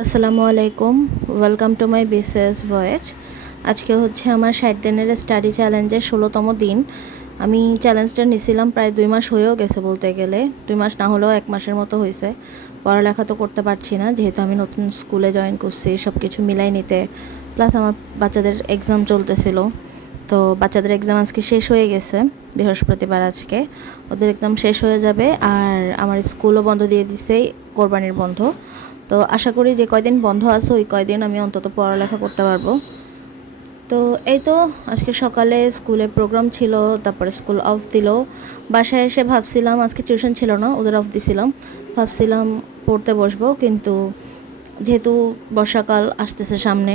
আসসালামু আলাইকুম, welcome to my BCS voice. আজকে হচ্ছে আমার 60 দিনের স্টাডি চ্যালেঞ্জের 16তম দিন। আমি চ্যালেঞ্জটা নিয়েছিলাম প্রায় 2 মাস হয়েও গেছে বলতে গেলে, 2 মাস না হলেও 1 মাসের মতো হয়েছে। পড়ালেখা তো করতে পারছি না, যেহেতু আমি নতুন স্কুলে জয়েন করছি, সব কিছু মিলাই নিতে, প্লাস আমার বাচ্চাদের এক্সাম চলতেছিল। তো বাচ্চাদের এক্সাম আজকে শেষ হয়ে গেছে, বৃহস্পতিবার আজকে ওদের এক্সাম শেষ হয়ে যাবে। আর আমার স্কুলও বন্ধ দিয়ে দিছে, কোরবানির বন্ধ। তো আশা করি যে কয়দিন বন্ধ আছে ওই কয়দিন আমি অন্তত পড়ালেখা করতে পারবো। তো এই তো আজকে সকালে স্কুলে প্রোগ্রাম ছিল, তারপরে স্কুল অফ দিল। বাসায় এসে ভাবছিলাম, আজকে টিউশন ছিল না, ওদের অফ দিছিলাম, ভাবছিলাম পড়তে বসবো, কিন্তু যেহেতু বর্ষাকাল আসতেছে সামনে,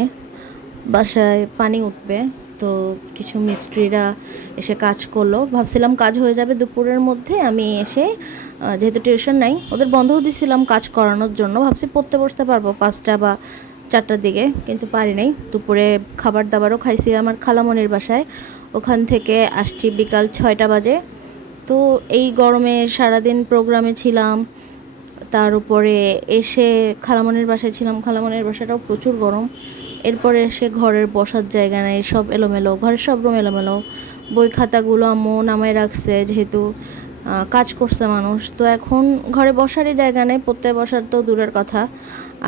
বাসায় পানি উঠবে, তো কিছু মিস্ত্রিরা এসে কাজ করলো, ভাবছিলাম কাজ হয়ে যাবে দুপুরের মধ্যে। আমি এসে যেহেতু টিউশন নাই, ওদের বন্ধও দিছিলাম কাজ করানোর জন্য, ভাবছি পড়তে বসতে পারবো 5টা বা 4টার দিকে, কিন্তু পারি নাই। দুপুরে খাবার দাবারও খাইছি আমার খালামণির বাসায়, ওখান থেকে আসছি বিকাল 6টা বাজে। তো এই গরমে সারাদিন প্রোগ্রামে ছিলাম, তার উপরে এসে খালামণির বাসায় ছিলাম, খালামণির বাসাটাও প্রচুর গরম। এরপরে এসে ঘরের বসার জায়গা নেই, সব এলোমেলো, ঘরের সব রুম এলোমেলো। বই খাতাগুলো আম্মু নামায় রাখছে, যেহেতু কাজ করছে মানুষ, তো এখন ঘরে বসারই জায়গা নেই, পড়তে বসার তো দূরের কথা।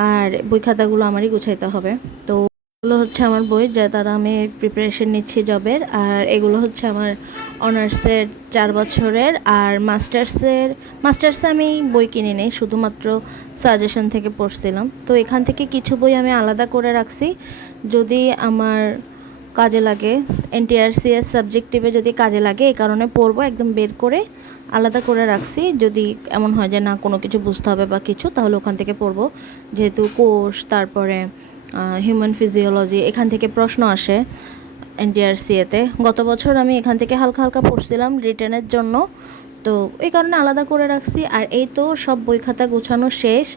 আর বই খাতাগুলো আমারই গুছাইতে হবে। তো এগুলো হচ্ছে আমার বই, যা দ্বারা আমি প্রিপারেশন নিচ্ছি জবের। আর এগুলো হচ্ছে আমার অনার্সের 4 বছরের। আর মাস্টার্সে আমি বই কিনে নেই, শুধুমাত্র সাজেশন থেকে পড়ছিলাম। তো এখান থেকে কিছু বই আমি আলাদা করে রাখছি, যদি আমার কাজে লাগে, এনটিআরসিএস সাবজেক্টিভে যদি কাজে লাগে, এই কারণে পড়বো, একদম বের করে আলাদা করে রাখছি। যদি এমন হয় যে না কোনো কিছু বুঝতে হবে বা কিছু, তাহলে ওখান থেকে পড়বো। যেহেতু কোষ, তারপরে হিউম্যান ফিজিওলজি, এখান থেকে প্রশ্ন আসে এনটিআরসিএতে। গত বছর আমি এখান থেকে হালকা হালকা পড়ছিলাম রিটেনের জন্য, তো এই কারণে আলাদা করে রাখছি। আর এই তো সব বই খাতা গোছানো শেষ।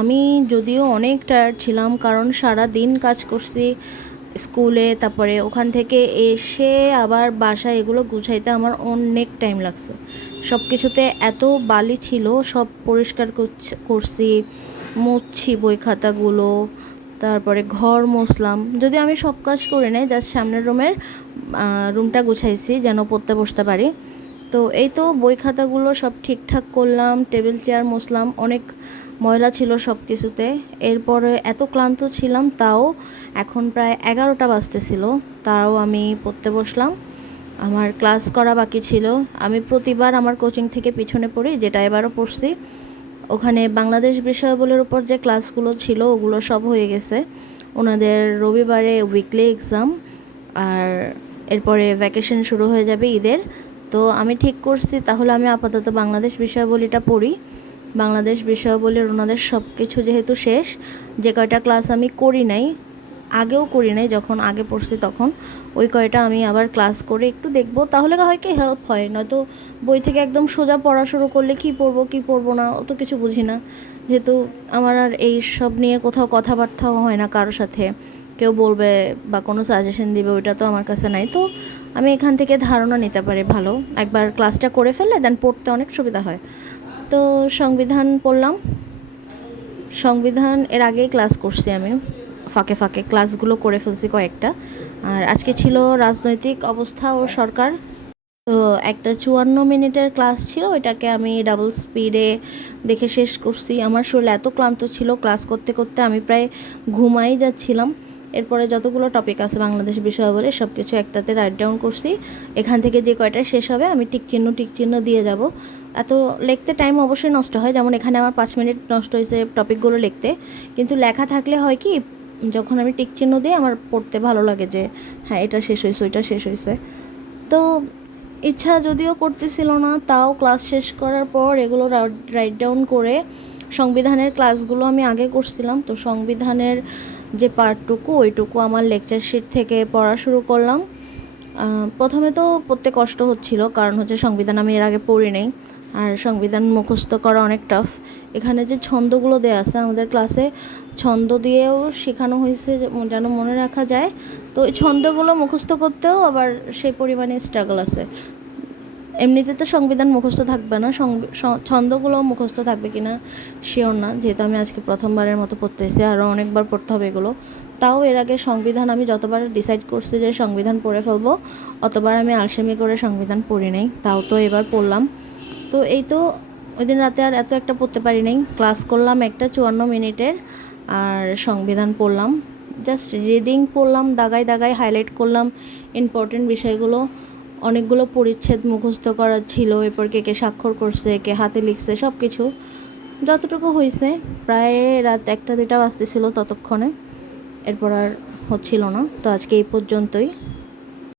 আমি যদিও অনেক টায়ার্ড ছিলাম, কারণ সারা দিন কাজ করছি স্কুলে, তারপরে ওখান থেকে এসে আবার বাসায় এগুলো গুছাইতে আমার অনেক টাইম লাগছে। সব কিছুতে এত বালি ছিল, সব পরিষ্কার করছি, মুছছি বই খাতাগুলো, তারপরে ঘর মুছলাম। যদি আমি সব কাজ করে নেই, জাস্ট সামনের রুমটা গুছাইছি যেন পড়তে বসতে পারি। তো এই তো বই খাতাগুলো সব ঠিকঠাক করলাম, টেবিল চেয়ার মুছলাম, অনেক ময়লা ছিল সব কিছুতে। এরপরে এত ক্লান্ত ছিলাম, তাও এখন প্রায় 11টা বাজতেছিল, তাও আমি পড়তে বসলাম। আমার ক্লাস করা বাকি ছিল। আমি প্রতিবার আমার কোচিং থেকে পিছনে পড়ি, যেটা এবারও পড়ছি। ওখানে বাংলাদেশ বিষয়াবলীর উপর যে ক্লাসগুলো ছিল ওগুলো সব হয়ে গেছে। ওনাদের রবিবারে উইকলি এক্সাম, আর এরপরে ভ্যাকেশন শুরু হয়ে যাবে ঈদের। তো আমি ঠিক করছি তাহলে আমি আপাতত বাংলাদেশ বিষয়াবলীটা পড়ি। বাংলাদেশ বিষয়াবলীর ওনাদের সব কিছু যেহেতু শেষ, যে কয়টা ক্লাস আমি আগেও করি নাই, যখন আগে পড়ছি তখন, ওই কয়টা আমি আবার ক্লাস করে একটু দেখবো, তাহলে হয় কি হেল্প হয়। নয়তো বই থেকে একদম সোজা পড়া শুরু করলে কী পড়বো কী পড়বো না অত কিছু বুঝি না। যেহেতু আমার আর এই সব নিয়ে কোথাও কথাবার্তাও হয় না কারোর সাথে, কেউ বলবে বা কোনো সাজেশন দিবে ওইটা তো আমার কাছে নাই। তো আমি এখান থেকে ধারণা নিতে পারি ভালো, একবার ক্লাসটা করে ফেললে দেন পড়তে অনেক সুবিধা হয়। তো সংবিধান পড়লাম। সংবিধান এর আগেই ক্লাস করছি আমি, ফাঁকে ফাঁকে ক্লাসগুলো করে ফেলছি কয়েকটা। আর আজকে ছিল রাজনৈতিক অবস্থা ও সরকার। তো একটা 54 মিনিটের ক্লাস ছিল, ওইটাকে আমি ডাবল স্পিডে দেখে শেষ করছি। আমার শরীর এত ক্লান্ত ছিল, ক্লাস করতে করতে আমি প্রায় ঘুমাই যাচ্ছিলাম। এরপরে যতগুলো টপিক আছে বাংলাদেশ বিষয়াবলী সব কিছু একটাতে রাইট ডাউন করছি। এখান থেকে যে কয়টা শেষ হবে আমি টিক চিহ্ন দিয়ে যাব। এত লিখতে টাইম অবশ্যই নষ্ট হয়, যেমন এখানে আমার 5 মিনিট নষ্ট হয়েছে টপিকগুলো লিখতে, কিন্তু লেখা থাকলে হয় কি, যখন আমি টিক চিহ্ন দিই আমার পড়তে ভালো লাগে যে হ্যাঁ এটা শেষ হয়েছে ওইটা শেষ হয়েছে। তো ইচ্ছা যদিও করতেছিল না, তাও ক্লাস শেষ করার পর এগুলো রাইট ডাউন করে, সংবিধানের ক্লাসগুলো আমি আগে করছিলাম, তো সংবিধানের যে পার্টটুকু ওইটুকু আমার লেকচার শিট থেকে পড়া শুরু করলাম। প্রথমে তো পড়তে কষ্ট হচ্ছিল, কারণ হচ্ছে সংবিধান আমি এর আগে পড়ি নেই, আর সংবিধান মুখস্থ করা অনেক টাফ। এখানে যে ছন্দগুলো দেওয়া আছে আমাদের ক্লাসে, ছন্দ দিয়েও শেখানো হয়েছে যেন মনে রাখা যায়। তো এই ছন্দগুলো মুখস্থ করতেও আবার সেই পরিমাণে স্ট্রাগল আছে। এমনিতে তো সংবিধান মুখস্থ থাকবে না, ছন্দগুলো মুখস্থ থাকবে কি না শিওর না, যেহেতু আমি আজকে প্রথমবারের মতো পড়তেছি, আরও অনেকবার পড়তে হবে এগুলো। তাও এর আগে সংবিধান আমি যতবার ডিসাইড করছি যে সংবিধান পড়ে ফেলবো, অতবার আমি আলসেমি করে সংবিধান পড়ি নাই, তাও তো এবার পড়লাম। তো এই তো ওই দিন রাতে আর এত একটা পড়তে পারি নাই, ক্লাস করলাম একটা 54 মিনিটের, আর সংবিধান পড়লাম, জাস্ট রিডিং পড়লাম, দাগায় দাগায় হাইলাইট করলাম ইম্পর্টেন্ট বিষয়গুলো। অনেকগুলো পরিচ্ছেদ মুখস্থ করার ছিল, এরপর কে কে স্বাক্ষর করছে, কে হাতে লিখছে, সব কিছু যতটুকু হয়েছে। প্রায় রাত 1টা 2টা বাজতেছিল ততক্ষণে, এরপর আর হচ্ছিল না। তো আজকে এই পর্যন্তই।